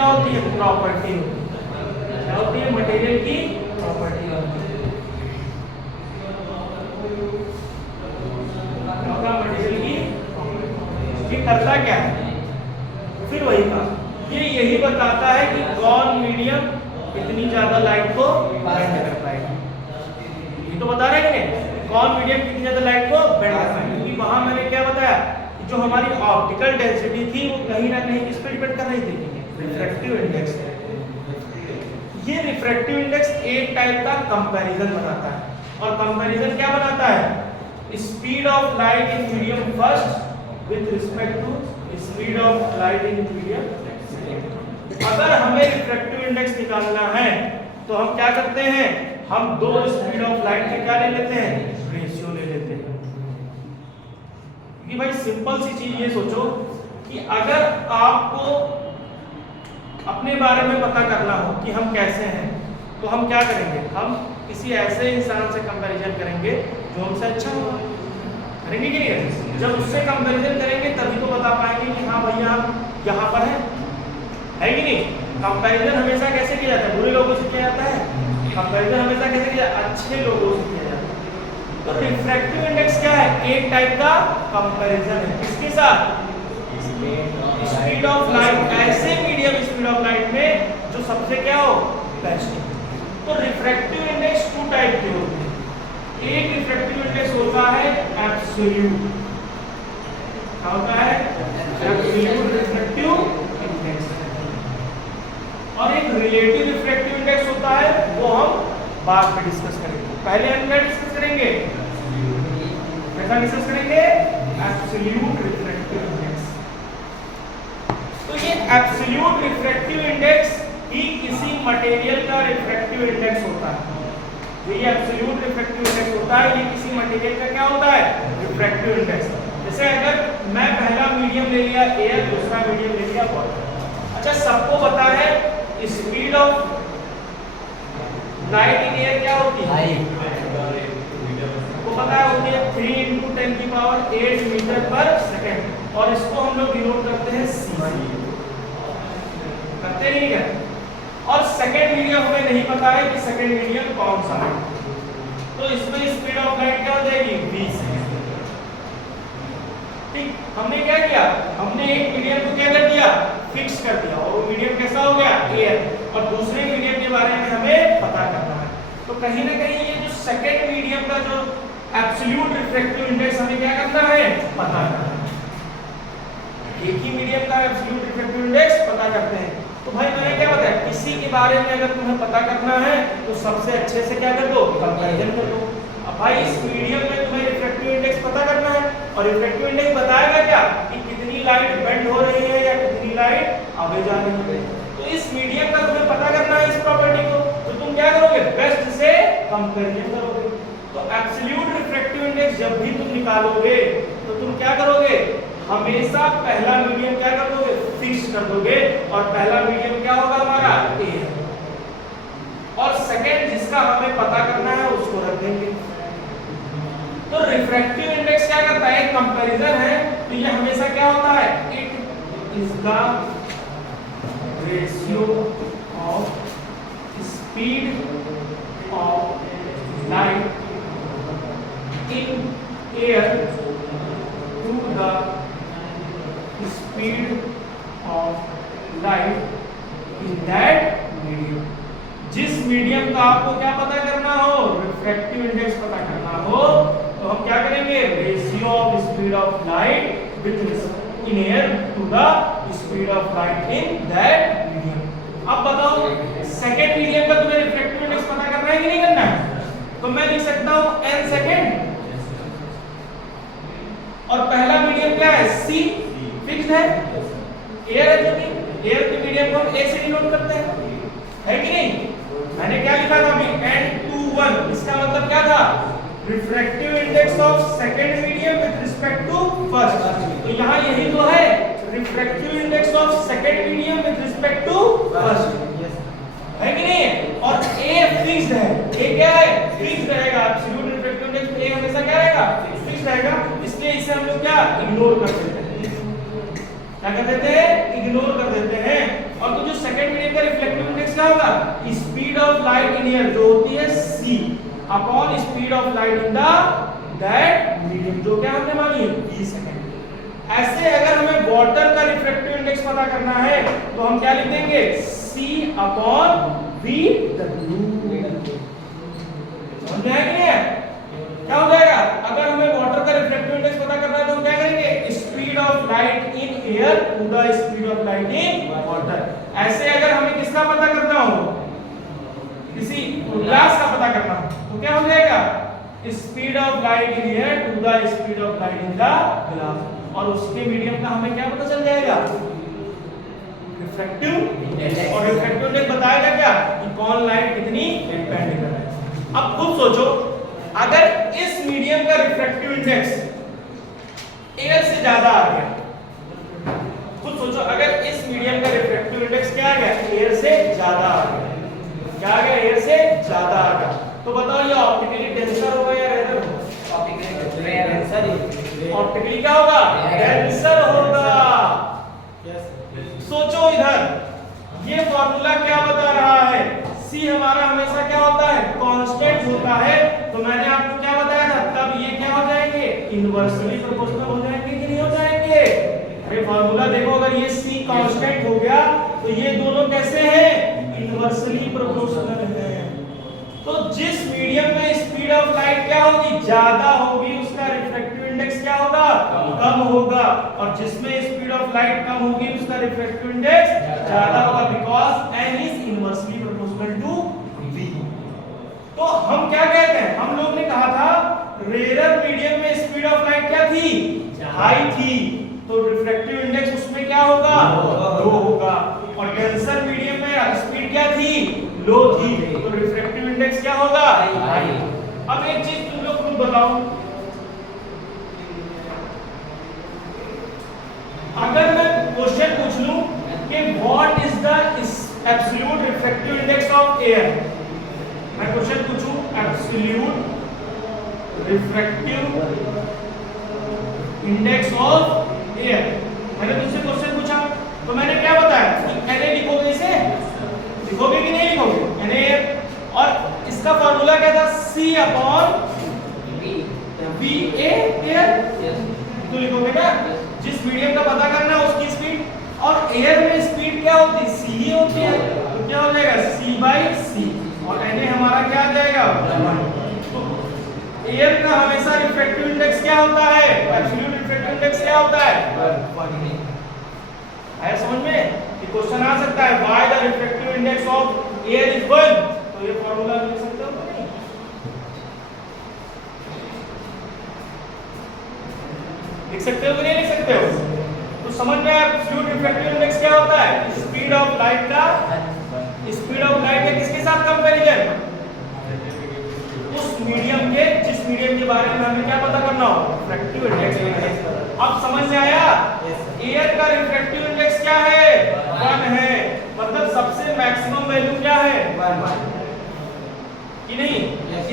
क्या होती है? प्रॉपर्टी होती है। क्या होती है? मटेरियल की प्रॉपर्टी होती है। क्या होगा? मटेरियल की प्रॉपर्टी। ये करता क्या है? फिर वही का ये यही बताता है कि कौन मीडियम इतनी ज्यादा लाइट को बेंड कर पाएगा। ये तो बता रहे हैं कौन मीडियम कितनी ज्यादा लाइट को बेंड कर पाएगा, क्योंकि वहां मैंने क्या बताया कि जो हमारी ऑप्टिकल डेंसिटी थी वो कहीं ना कहीं किस पर डिपेंड कर रही थी? Refractive index. ये रिफ्रैक्टिव इंडेक्स एक टाइप का कंपैरिजन बनाता है, और कंपैरिजन क्या बनाता है? Speed of light in medium first with respect to speed of light in medium second. अगर हमें रिफ्रैक्टिव इंडेक्स निकालना है तो हम क्या करते हैं? हम दो स्पीड ऑफ लाइट के क्या ले लेते हैं? रेशियो ले लेते हैं। कि भाई सिंपल सी चीज ये सोचो कि अगर आपको अपने बारे में पता करना हो कि हम कैसे हैं, तो हम क्या करेंगे? हम किसी ऐसे इंसान से कंपैरिजन करेंगे जो हमसे अच्छा होगा, करेंगे कि नहीं? जब उससे कंपैरिजन करेंगे तभी तो बता पाएंगे कि हाँ भैया हम यहाँ पर है कि नहीं? कंपैरिजन हमेशा कैसे किया जाता है? बुरे लोगों से किया जाता है। कंपैरिजन हमेशा कैसे किया जाता है? अच्छे लोगों से किया जाता है। तो रिफ्रैक्टिव इंडेक्स क्या है? एक टाइप का कंपैरिजन है। किसके साथ? स्पीड ऑफ लाइट, ऐसे मीडियम स्पीड ऑफ लाइट में जो सबसे क्या हो? बेस्ट। तो रिफ्रैक्टिव इंडेक्स टू टाइप के होते हैं। एक रिफ्रैक्टिव इंडेक्स होता है एब्सोल्यूट। क्या होता है? Absolute refractive index. और एक रिलेटिव रिफ्रैक्टिव इंडेक्स होता है, वो हम बाद में डिस्कस करेंगे। पहले हम क्या डिस्कस करेंगे? कैसा डिस्कस करेंगे? Absolute refractive index. तो ये एब्सोल्यूट रिफ्रैक्टिव इंडेक्स ही किसी मटेरियल का रिफ्रैक्टिव इंडेक्स होता है। जो ये एब्सोल्यूट रिफ्रैक्टिव इंडेक्स होता है, ये किसी मटेरियल का क्या होता है? Refractive index. जैसे अगर मैं पहला मीडियम ले लिया एयर, दूसरा मीडियम ले लिया वाटर। अच्छा, सबको पता है speed of light in air क्या होती है? आपको पता है होती है 3 × 10⁸ मीटर पर सेकेंड, और इसको हम लोग डिनोट करते हैं सी। करते नहीं क्या? और सेकेंड मीडियम हमें नहीं पता है कि सेकेंड मीडियम कौन सा है, तो इसमें स्पीड ऑफ लाइट क्या हो जाएगी? v। ठीक, हमने क्या किया? हमने एक मीडियम को क्या कर दिया? फिक्स कर दिया, और वो मीडियम कैसा हो गया? एयर। और दूसरे मीडियम के बारे में हमें पता करना है। तो कहीं ना कहीं ये जो सेकेंड मीडियम का जो एब्सोल्यूट रिफ्रैक्टिव इंडेक्स हमें क्या करना है? पता करना है। एक ही मीडियम का एब्सोल्यूट रिफ्रैक्टिव इंडेक्स पता करते हैं। तो भाई मैंने क्या बताया? किसी के बारे में अगर तुम्हें पता करना है तो सबसे अच्छे से क्या कर दो? कंपैरिजन कर दो। अब भाई इस मीडियम में तुम्हें रिफ्रैक्टिव इंडेक्स पता करना है, और रिफ्रैक्टिव इंडेक्स बताएगा क्या? कि कितनी लाइट बेंड हो रही है या कितनी लाइट आगे जा रही है। तो इस मीडियम का तुम्हें पता करना है, इस प्रॉपर्टी को, तो तुम क्या करोगे? बेस्ट से कंपैरिजन करोगे। तो एब्सोल्यूट रिफ्रैक्टिव इंडेक्स जब भी तुम निकालोगे तो तुम क्या करोगे? हमेशा पहला मीडियम क्या कर दोगे? फिक्स कर दोगे, और पहला मीडियम क्या होगा हमारा? ए। और सेकंड जिसका हमें पता करना है उसको रख देंगे। तो रिफ्रैक्टिव इंडेक्स क्या करता है? एक कंपैरिजन है, तो ये हमेशा क्या होता है? It is the ratio of speed of light in air to the speed of light in that medium. जिस मीडियम का आपको क्या पता करना हो? रिफ्रैक्टिव इंडेक्स पता करना हो, तो हम क्या करेंगे? Ratio of speed of light with in air to the speed of light in that medium. अब बताओ सेकेंड मीडियम का तुम्हें रिफ्रैक्टिव इंडेक्स पता करना है कि नहीं करना है? तो मैं लिख सकता हूं n सेकेंड, और पहला मीडियम क्या है? c फिक्स्ड है, एयर है, जो कि एयर के मीडियम को हम a से डिनोट करते हैं, है कि नहीं? मैंने क्या लिखा था अभी? n21। इसका मतलब क्या था? Refractive index of second medium with respect to first. तो यहाँ यही तो है, refractive index of second medium with respect to first, है कि नहीं? और a फिक्स्ड है। a क्या है? फिक्स्ड रहेगा। एब्सोल्यूट रिफ्रैक्टिव इंडेक्स a हमेशा क्या रहेगा? फिक्स्ड रहेगा। इसलिए इसे हम लोग क्या इग्नोर कर देते हैं। क्या कर देते हैं? इग्नोर कर देते हैं। और तो जो सेकंड लीनियर जो होती है c upon speed of light in that medium, जो क्या हमने मानी है 20 सेकंड। ऐसे अगर हमें वाटर का रिफ्रैक्टिव इंडेक्स पता करना है तो हम क्या लिख देंगे c अपॉन v समझ में आया कि नहीं? क्या हो जाएगा, अगर हमें वाटर का रिफ्रैक्टिव इंडेक्स पता करना है तो हम क्या करेंगे speed of light in air to the speed of light in water. ऐसे अगर हमें किसका पता करना हो, किसी ग्लास का पता करना हो तो क्या हो जाएगा speed of light in air to the speed of light in the glass, और उसके मीडियम का हमें क्या पता चल जाएगा रिफ्रैक्टिव इंडेक्स। और रिफ्रैक्टिव इंडेक्स बताएगा क्या कि कौन लाइट कितनी बेंड कर रहा है। अब खुद सोचो अगर इस मीडियम का रिफ्रैक्टिव इंडेक्स एयर से ज्यादा आ गया, खुद सोचो अगर इस मीडियम का रिफ्रैक्टिव इंडेक्स क्या आ गया एयर से ज्यादा आ गया, क्या आ गया एयर से ज्यादा आ गया, तो बताओ ये ऑप्टिकली डेंसर होगा या रेयर होगा? ऑप्टिकली क्या होगा डेंसर होगा। सोचो इधर ये फॉर्मूला क्या बता रहा है, C हमारा हमेशा क्या होता है कांस्टेंट होता है, तो मैंने आपको क्या बताया था तब ये क्या हो जाएंगे इनवर्सली प्रोपोर्शनल हो जाएंगे कि नहीं हो जाएंगे? अरे फॉर्मूला देखो अगर ये C कांस्टेंट हो गया तो ये दोनों कैसे हैं इनवर्सली प्रोपोर्शनल हैं। तो जिस मीडियम में स्पीड ऑफ लाइट क्या होगी ज्यादा होगी उसका रिफ्रैक्टिव इंडेक्स क्या होगा कम होगा, और जिसमें स्पीड ऑफ लाइट कम होगी उसका रिफ्रैक्टिव इंडेक्स ज्यादा होगा, because n is inversely proportional to v। तो हम क्या कहते हैं, हम लोग ने कहा था रेयर मीडियम में स्पीड ऑफ लाइट क्या थी हाई थी, तो रिफ्रैक्टिव इंडेक्स उसमें क्या होगा लो होगा, और डेंसर मीडियम में स्पीड क्या थी लो थी, तो रिफ्रैक्टिव इंडेक्स क्या होगा हाई। अब एक चीज तुम लोग खुद बताओ, अगर मैं क्वेश्चन पूछ लूं कि what is the absolute refractive index of air, मैं क्वेश्चन पूछूं absolute refractive index of air, मैंने तुमसे क्वेश्चन पूछा तो मैंने क्या बताया कि Na लिखोगे, इसे लिखोगे कि नहीं लिखोगे Na, और इसका फार्मूला क्या था C अपॉन Va एयर, तो लिखोगे ना जिस मीडियम का पता करना है उसकी स्पीड, और एयर में स्पीड क्या होती है c ही होती है, तो क्या हो जाएगा c/c, और Na हमारा क्या आ जाएगा। तो एयर का हमेशा रिफ्रैक्टिव इंडेक्स क्या होता है एब्सोल्यूट रिफ्रैक्टिव इंडेक्स क्या होता है, आया समझ में कि क्वेश्चन आ सकता है why the refractive index of air is 1, तो ये फार्मूला लिख सकते हो नहीं, लिख सकते हो कि नहीं लिख सकते हो? तो समझ में आया एब्सोल्यूट रिफ्रैक्टिव इंडेक्स क्या होता है स्पीड ऑफ लाइट का, स्पीड ऑफ लाइट का किसके साथ कंपैरिजन उस मीडियम के जिस मीडियम के बारे में हमें क्या पता करना हो रिफ्रैक्टिव इंडेक्स। अब समझ में आया एयर का रिफ्रैक्टिव इंडेक्स क्या है 1 है, मतलब सबसे मैक्सिमम वैल्यू क्या है 1 कि नहीं,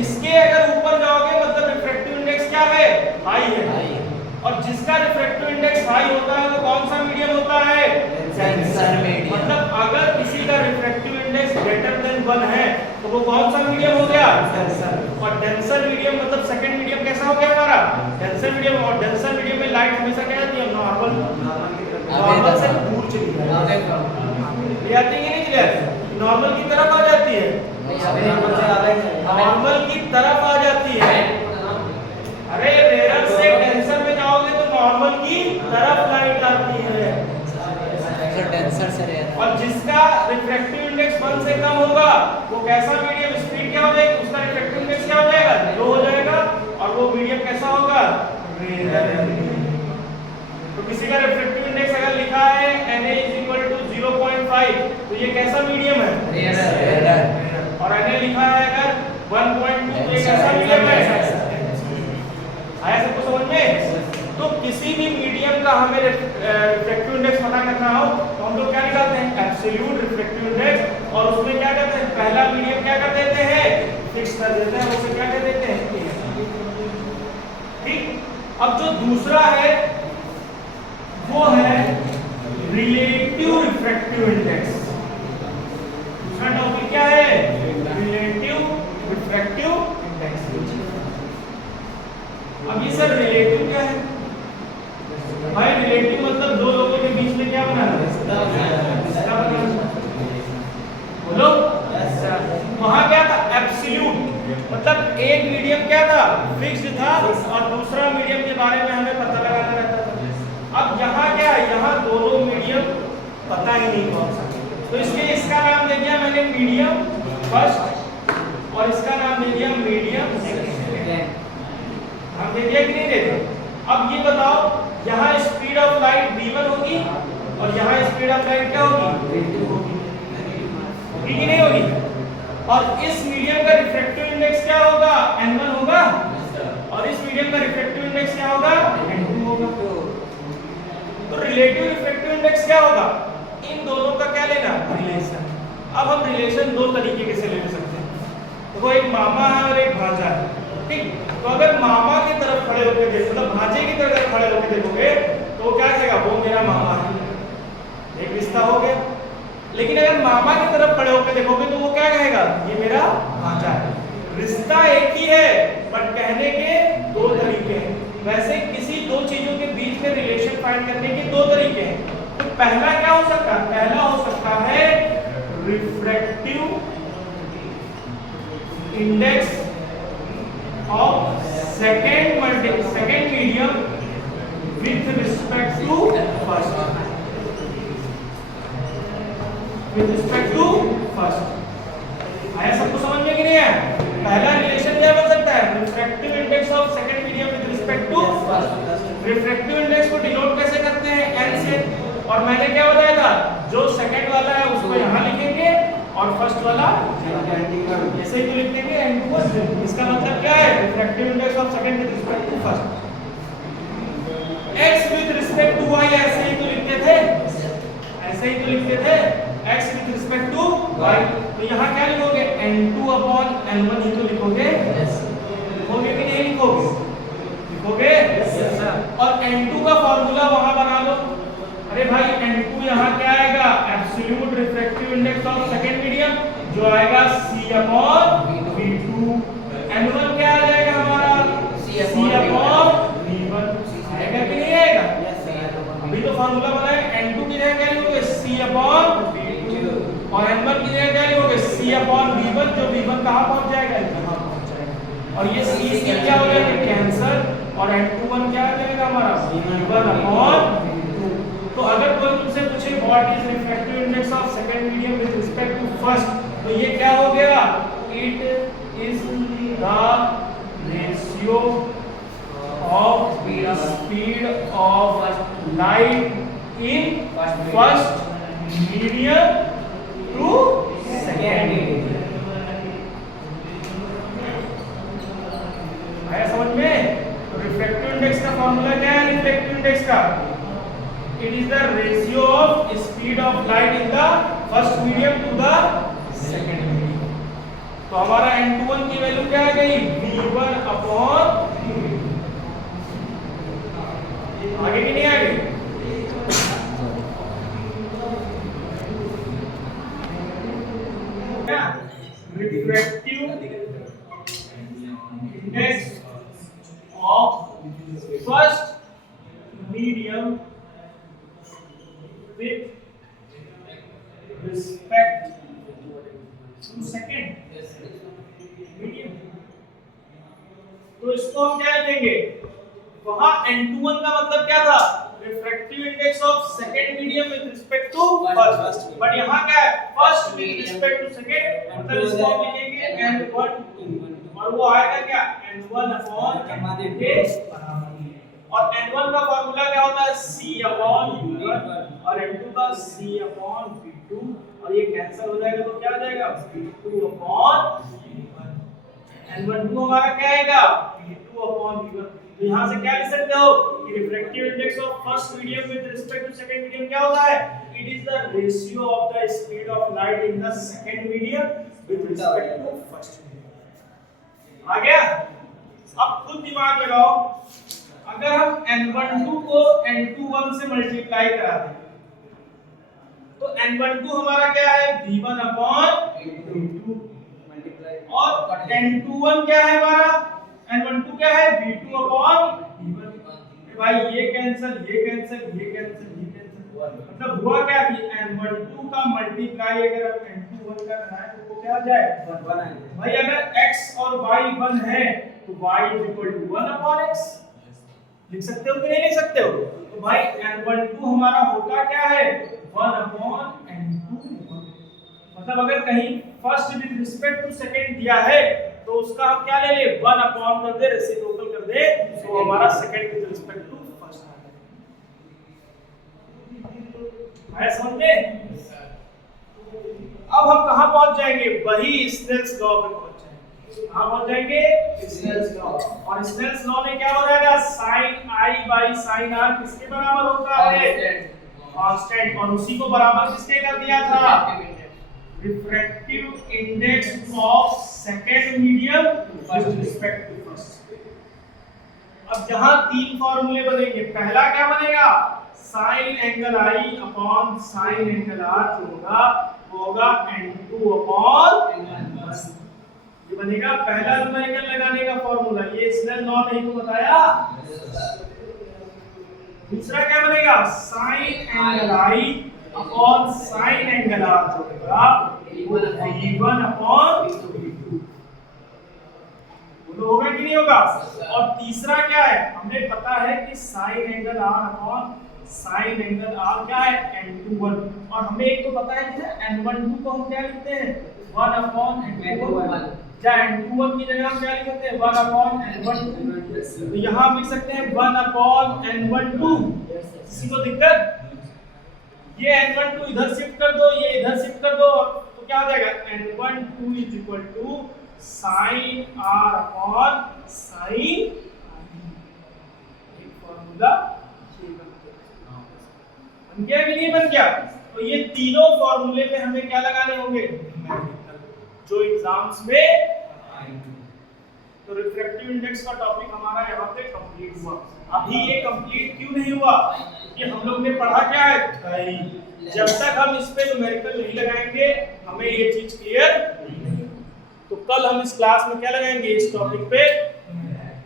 इसके अगर ऊपर जाओगे मतलब रिफ्रैक्टिव इंडेक्स क्या है हाई है, और जिसका रिफ्रैक्टिव इंडेक्स हाई होता है वो कौन सा मीडियम होता है डेंसर मीडियम, मतलब अगर किसी का रिफ्रैक्टिव इंडेक्स ग्रेटर देन 1 है तो वो कौन सा मीडियम हो गया डेंसर, और डेंसर मीडियम मतलब सेकंड मीडियम कैसा हो गया हमारा डेंसर मीडियम, और डेंसर मीडियम में लाइट हमेशा क्या आती है नॉर्मल से दूर चली जाती है, ये आती है कि नहीं चली जाती, नॉर्मल की तरफ आ जाती है, नॉर्मल की तरफ आ जाती है, अरे रेयर से डेंसर में जाओगे तो नॉर्मल की तरफ लाइट आती है, डेंसर से रेयर, और जिसका रिफ्रैक्टिव इंडेक्स 1 से कम होगा वो कैसा मीडियम स्पीड क्या हो जाएगी उसका रिफ्रैक्टिव इंडेक्स क्या हो जाएगा लो हो जाएगा, और वो मीडियम कैसा होगा रेयर। तो किसी का रिफ्रैक्टिव इंडेक्स अगर लिखा है Na = 0.5 तो ये कैसा मीडियम है रेयर, और Na लिखा है अगर 1.2 तो ये कैसा मीडियम है, आया सबको समझ में? तो किसी भी मीडियम का हमें रिफ्रैक्टिव इंडेक्स पता करना हो तो हम लोग क्या निकालते हैं एब्सोल्यूट रिफ्रैक्टिव इंडेक्स, और उसमें क्या करते हैं पहला मीडियम क्या कर देते हैं फिक्स कर देते हैं, उसे क्या कर देते हैं ठीक। अब जो दूसरा है वो है रिलेटिव रिफ्रैक्टिव इंडेक्स, दूसरा टॉपिक क्या है रिलेटिव फिक्स्ड था और दूसरा मीडियम के बारे में हमें पता लगाना रहता था। अब यहाँ क्या है, यहाँ दोनों मीडियम पता ही नहीं कौन सा, तो इसलिए इसका नाम दे दिया मैंने मीडियम फर्स्ट और इसका नाम दे दिया मीडियम सेकेंड। हम दे दिया कि नहीं दे दिया? अब ये बताओ, यहाँ स्पीड ऑफ लाइट v1 होगी और यहाँ स्पीड ऑफ लाइट क्या होगी, होगी कि नहीं होगी? और इस मीडियम का रिफ्रैक्टिव इंडेक्स क्या होगा, n1 होगा, और इस मीडियम का रिफ्रैक्टिव इंडेक्स क्या होगा, n2 होगा। तो रिलेटिव रिफ्रैक्टिव इंडेक्स क्या होगा, इन दोनों का क्या लेना, रिलेशन। अब हम रिलेशन दो तरीके से ले सकते हैं। देखो, एक मामा है और एक भांजा है, ठीक? तो अगर मामा की तरफ खड़े होकर देखो, मतलब भांजे की तरफ खड़े होकर देखोगे तो क्या कहेगा, वो मेरा मामा है, एक रिश्ता हो गया। लेकिन अगर मामा की तरफ खड़े होकर देखोगे तो वो क्या कहेगा, ये मेरा भांजा है। रिश्ता एक ही है बट कहने के दो तरीके हैं। वैसे किसी दो चीजों के बीच में रिलेशन फाइंड करने के दो तरीके हैं। तो पहला क्या हो सकता है, पहला हो सकता है refractive index of second medium with respect to first, with respect to first. आया सबको समझ में कि नहीं है? पहला रिलेशन क्या बन सकता है, refractive index of second medium with respect to first. Refractive index को डिनोट कैसे करते हैं, n से, और मैंने क्या बताया था, जो सेकंड वाला है उसको यहां लिखेंगे और फर्स्ट वाला ऐसे ही लिख देंगे n2। इसका मतलब क्या है, refractive index of second with respect to first. x with respect to y ऐसे ही तो लिखते थे, ऐसे ही तो लिखते थे, x with respect to y। तो यहाँ क्या लिखोगे, n2 अपॉन n1 ही तो लिखोगे, लिखोगे कि नहीं लिखोगे, लिखोगे। और n2 का फार्मूला वहां बना लो। अरे भाई n2 यहाँ क्या आएगा, absolute refractive index of second medium, जो आएगा c अपॉन v2। n1 क्या आ जाएगा हमारा, c अपॉन v1। आएगा कि नहीं आएगा? अभी तो फार्मूला बनाए, n2 की जगह क्या लिखोगे, c अपॉन v2, और n1 की जगह क्या लिखोगे, c अपॉन v1, जो v1 कहां पहुंच जाएगा, यहां पहुंच जाएगा। और ये c क्या हो जाएगा, कैंसर, और n21 क्या आ जाएगा हमारा, v1 अपॉन v2। तो अगर कोई तुमसे पूछे what is refractive index of second medium with respect to first, तो ये क्या हो गया, it is the ratio of speed of light in first medium to second medium. आया समझ में? तो रिफ्रैक्टिव इंडेक्स का फार्मूला क्या है, रिफ्रैक्टिव इंडेक्स का, it is the ratio of speed of light in the first medium to the second medium। तो हमारा n21 की वैल्यू क्या आ गई, v1 अपॉन, आगे की नहीं आ गई? Refractive index of first medium with respect to second medium। तो इसको हम क्या लिखेंगे, वहां n21 का मतलब क्या था, refractive index of second medium with respect to first, but यहां क्या है, first with respect to second, मतलब इसको हम लिखेंगे n1, और वो आएगा क्या, n1 अपॉन a। और n1 का फार्मूला क्या होता है, c अपॉन v1, और n2 का c अपॉन v2, और ये कैंसिल हो जाएगा तो क्या आ जाएगा, v2 अपॉन v1। n12 हमारा क्या आएगा, v2 अपॉन v1। तो यहां से क्या लिख सकते हो कि refractive index of first medium with respect to second medium क्या होता है, it is the ratio of the speed of light in the second medium with respect to first medium. आ गया? अब खुद दिमाग लगाओ, अगर हम n12 को n21 से मल्टीप्लाई करा दें तो n12 हमारा क्या है, v1 अपॉन v2, और n21 क्या है हमारा, n12 क्या है, v2 अपॉन v1। भाई ये कैंसिल, ये कैंसिल, ये कैंसिल, ये कैंसिल, मतलब हुआ क्या कि n12 का मल्टीप्लाई अगर हम n21 का कराएं तो क्या आ जाए, 1 भाई अगर x और y 1 है तो y is equal to 1 upon x। लिख सकते हो कि नहीं लिख सकते हो? तो भाई n12 हमारा होता क्या है 1 अपॉन n2। मतलब अगर कहीं first with respect to second दिया है तो उसका हम क्या ले ले 1 अपॉन कर दे, रेसिप्रोकल कर दे, तो हमारा second with respect to first आ जाएगा। आया समझ में? अब हम कहां पहुंच जाएंगे? वही स्नेल्स लॉ पे पहुंच जाएंगे। कहां पहुंच जाएंगे? Snell's law. और स्नेल्स लॉ में क्या हो जाएगा? sin i by sin r किसके बराबर होता है? कांस्टेंट। और उसी को बराबर किसके कर दिया था? Refractive index of second medium with respect to first. अब यहां तीन फॉर्मूले बनेंगे। पहला क्या बनेगा? sin angle i upon sin angle r जो होगा वो होगा n2 अपॉन n1। ये बनेगा पहला न्यूमेरिकल लगाने का फॉर्मूला। ये स्नेल लॉ नहीं को बताया। दूसरा क्या बनेगा? sin angle i upon sin angle r जो होगा v1 अपॉन v2। बोलो होगा कि नहीं होगा? और तीसरा क्या है? हमें पता है कि sin angle r upon sin angle r क्या है? n21। और हमें एक तो पता है कि n12 को हम क्या लिखते हैं 1 अपॉन n21। क्या n21 की जगह हम क्या लिख सकते हैं 1 अपॉन n12। तो यहां हम लिख सकते हैं 1 अपॉन n12। किसी को दिक्कत? ये n12 इधर शिफ्ट कर दो, ये इधर शिफ्ट कर दो, तो क्या हो जाएगा n12 is equal to sin r upon sin formula बन गया कि नहीं बन गया? तो ये तीनों फॉर्मूले पे हमें क्या लगाने होंगे? जो एग्जाम्स में आएंगे। तो रिफ्रैक्टिव इंडेक्स का टॉपिक हमारा यहाँ पे कंप्लीट हुआ। अभी ये कंप्लीट क्यों नहीं हुआ? कि हम लोग ने पढ़ा क्या है? जब तक हम इस पे न्यूमेरिकल नहीं लगाएंगे हमें ये चीज क्लियर नहीं। तो कल हम इस क्लास में क्या लगाएंगे इस टॉपिक पे?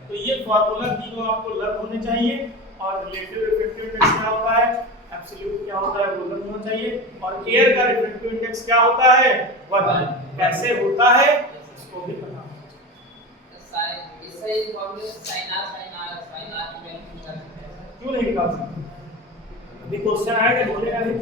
तो ये फॉर्मूला तीनों आपको लर्न होने चाहिए। और रिलेटिव रिफ्रैक्टिव इंडेक्स क्या होता है, एब्सोल्यूट क्या होता है वो लर्न होना चाहिए। और एयर का रिफ्रैक्टिव इंडेक्स क्या होता है 1। कैसे होता है इसको भी पता होना चाहिए। इससे फॉर्मूला sin r की वैल्यू निकाल सकते हैं। क्यों नहीं निकाल सकते? अभी क्वेश्चन आएगा बोलेगा नहीं।